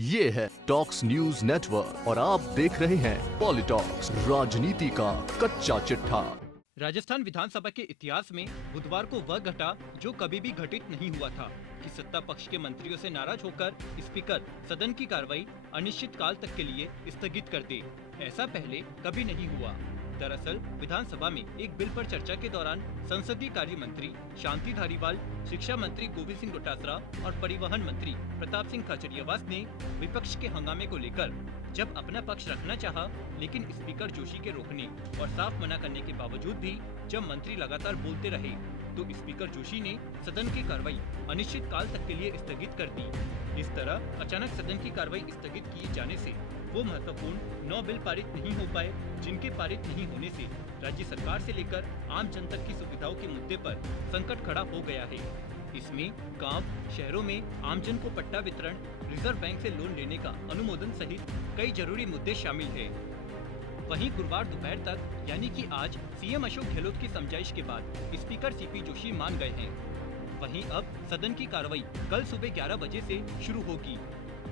ये है talks news network और आप देख रहे हैं पॉलिटॉक्स, राजनीति का कच्चा चिट्ठा। राजस्थान विधानसभा के इतिहास में बुधवार को वह घटा जो कभी भी घटित नहीं हुआ था कि सत्ता पक्ष के मंत्रियों से नाराज होकर स्पीकर सदन की कार्रवाई अनिश्चित काल तक के लिए स्थगित कर दे। ऐसा पहले कभी नहीं हुआ। दरअसल विधानसभा में एक बिल पर चर्चा के दौरान संसदीय कार्य मंत्री शांति धारीवाल, शिक्षा मंत्री गोविंद सिंह डोटासरा और परिवहन मंत्री प्रताप सिंह खाचरियावास ने विपक्ष के हंगामे को लेकर जब अपना पक्ष रखना चाहा, लेकिन स्पीकर जोशी के रोकने और साफ मना करने के बावजूद भी जब मंत्री लगातार बोलते रहे तो स्पीकर जोशी ने सदन की कार्रवाई अनिश्चित काल तक के लिए स्थगित कर दी। इस तरह अचानक सदन की कार्रवाई स्थगित किए जाने से वो महत्वपूर्ण 9 बिल पारित नहीं हो पाए, जिनके पारित नहीं होने से राज्य सरकार से लेकर आम जनता की सुविधाओं के मुद्दे पर संकट खड़ा हो गया है। इसमें गांव, शहरों में आमजन को पट्टा वितरण, रिजर्व बैंक से लोन लेने का अनुमोदन सहित कई जरूरी मुद्दे शामिल है। वहीं गुरुवार दोपहर तक यानी कि आज सीएम अशोक गहलोत की समझाइश के बाद स्पीकर सीपी जोशी मान गए हैं। वहीं अब सदन की कार्रवाई कल सुबह 11 बजे से शुरू होगी।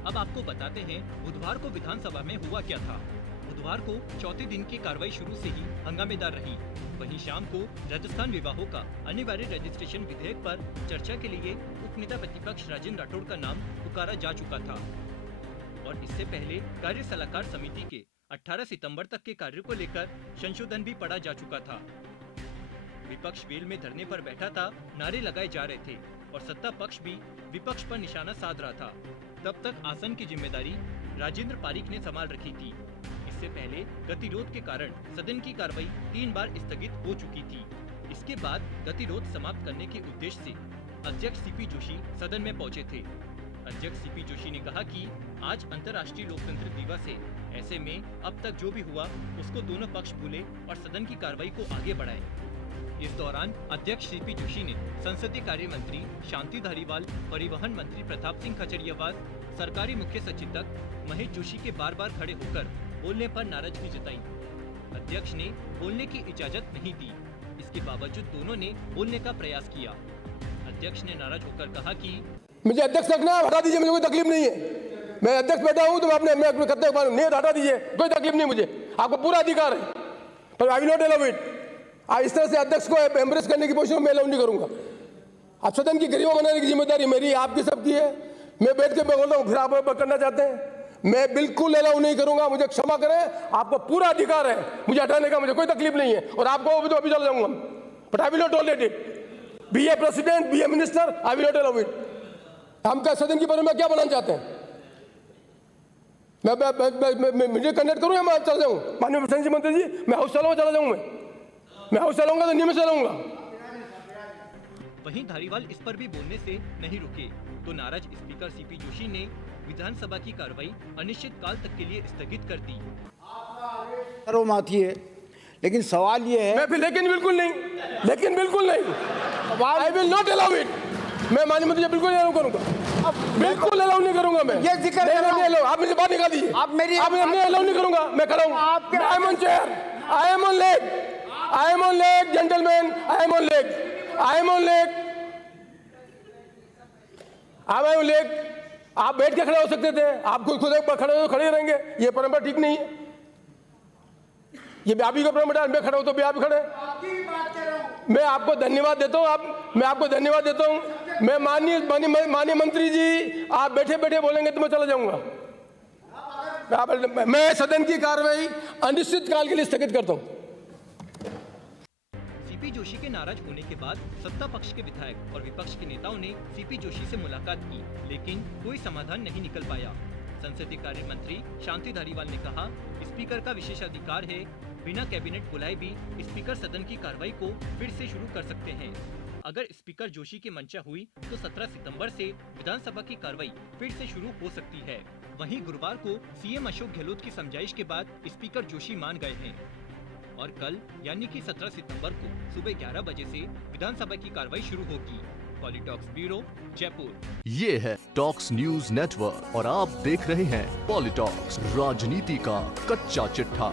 अब आपको बताते हैं बुधवार को विधानसभा में हुआ क्या था। बुधवार को चौथे दिन की कार्रवाई शुरू से ही हंगामेदार रही। वहीं शाम को राजस्थान विवाहों का अनिवार्य रजिस्ट्रेशन विधेयक पर चर्चा के लिए उपनेता प्रतिपक्ष राजेंद्र राठौड़ का नाम पुकारा जा चुका था और इससे पहले कार्य सलाहकार समिति के 18 सितंबर तक के कार्य को लेकर संशोधन भी पढ़ा जा चुका था। विपक्ष वेल में धरने पर बैठा था, नारे लगाए जा रहे थे और सत्ता पक्ष भी विपक्ष पर निशाना साध रहा था। तब तक आसन की जिम्मेदारी राजेंद्र पारीक ने संभाल रखी थी। इससे पहले गतिरोध के कारण सदन की कार्रवाई 3 बार स्थगित हो चुकी थी। इसके बाद गतिरोध समाप्त करने के उद्देश्य से अध्यक्ष सीपी जोशी सदन में पहुंचे थे। अध्यक्ष सीपी जोशी ने कहा कि आज अंतर्राष्ट्रीय लोकतंत्र दिवस है, ऐसे में अब तक जो भी हुआ उसको दोनों पक्ष भूले और सदन की कार्रवाई को आगे बढ़ाए। इस दौरान अध्यक्ष सीपी जोशी ने संसदीय कार्य मंत्री शांति धारीवाल, परिवहन मंत्री प्रताप सिंह खाचरियावास, सरकारी मुख्य सचेतक महेश जोशी के बार बार खड़े होकर बोलने पर नाराजगी जताई। अध्यक्ष ने बोलने की इजाजत नहीं दी। इसके बावजूद दोनों ने बोलने का प्रयास किया। अध्यक्ष ने नाराज होकर कहा कि मुझे अध्यक्ष रखना है, हटा दीजिए, मुझे कोई तकलीफ नहीं है। मैं अध्यक्ष बैठा हूँ तो मैं अपने करते नहीं, हटा दीजिए, कोई तकलीफ नहीं, मुझे आपको पूरा अधिकार है, पर आई विल नॉट अलाउ इट। आप इस तरह से अध्यक्ष को एम्ब्रेस करने की कोशिश मैं अलाउ नहीं करूंगा। आप सदन की गरिमा बनाने की जिम्मेदारी मेरी, आपकी, सबकी है। मैं बैठ के बोल रहा हूँ, फिर आप करना चाहते हैं, मैं बिल्कुल अलाउ नहीं करूंगा। मुझे क्षमा करें, आपको पूरा अधिकार है मुझे हटाने का, मुझे कोई तकलीफ नहीं है और आपको भी तो अभी चला जाऊंगा, but I will not tolerate it. Be a president, be a minister, I will not allow it. हम क्या सदन की परिमा क्या बनाना चाहते हैं? मैं मुझे कंडक्ट करूँ या मैं चला जाऊँ? माननीय प्रधानमंत्री मंत्री जी, मैं हाउस चलाऊंगा, चला जाऊँ, मैं हाउस चलाऊंगा तो नियम से चलाऊंगा। वहीं धारीवाल इस पर भी बोलने से नहीं रुके तो नाराज स्पीकर सीपी जोशी ने विधानसभा की कार्रवाई अनिश्चित काल तक के लिए स्थगित कर दी। माथी है, लेकिन सवाल ये है, मैं फिर लेकिन बिल्कुल नहीं, आई विल नॉट अलाउ इट। मैं माननीय मंत्री बिल्कुल अलाउ करूंगा, बिल्कुल अलाउ नहीं करूंगा। मैं ये जिक्र नहीं, आप मुझे बात निकाल दीजिए। आप मेरी मैं अलाउ नहीं करूंगा, मैं खड़ा हूं, I am on chair, I am on leg, I am on leg, gentleman, I am on leg, I am on leg, I am on leg. आप बैठ के खड़े हो सकते थे, आप खुद खड़े हो तो खड़े रहेंगे, ये परंपरा ठीक नहीं है। ये आप ही का परंपरा, मैं खड़ा हूं तो भी आप खड़े। मैं आपको धन्यवाद देता हूं, मैं आपको धन्यवाद देता हूं। मैं माननीय मंत्री जी, आप बैठे बैठे बोलेंगे तो मैं चला जाऊंगा। मैं सदन की कार्रवाई अनिश्चित काल के लिए स्थगित करता हूं। सीपी जोशी के नाराज होने के बाद सत्ता पक्ष के विधायक और विपक्ष के नेताओं ने सीपी जोशी से मुलाकात की, लेकिन कोई समाधान नहीं निकल पाया। संसदीय कार्य मंत्री शांति धारीवाल ने कहा, स्पीकर का विशेषाधिकार है, बिना कैबिनेट बुलाए भी स्पीकर सदन की कार्रवाई को फिर से शुरू कर सकते हैं। अगर स्पीकर जोशी की मंशा हुई तो 17 सितंबर से विधानसभा की कार्रवाई फिर से शुरू हो सकती है। वहीं गुरुवार को सीएम अशोक गहलोत की समझाइश के बाद स्पीकर जोशी मान गए हैं और कल यानी कि 17 सितंबर को सुबह 11 बजे से विधानसभा की कार्रवाई शुरू होगी। पॉलिटॉक्स ब्यूरो, जयपुर। ये है टॉक्स न्यूज नेटवर्क और आप देख रहे हैं पॉलिटॉक्स, राजनीति का कच्चा चिट्ठा।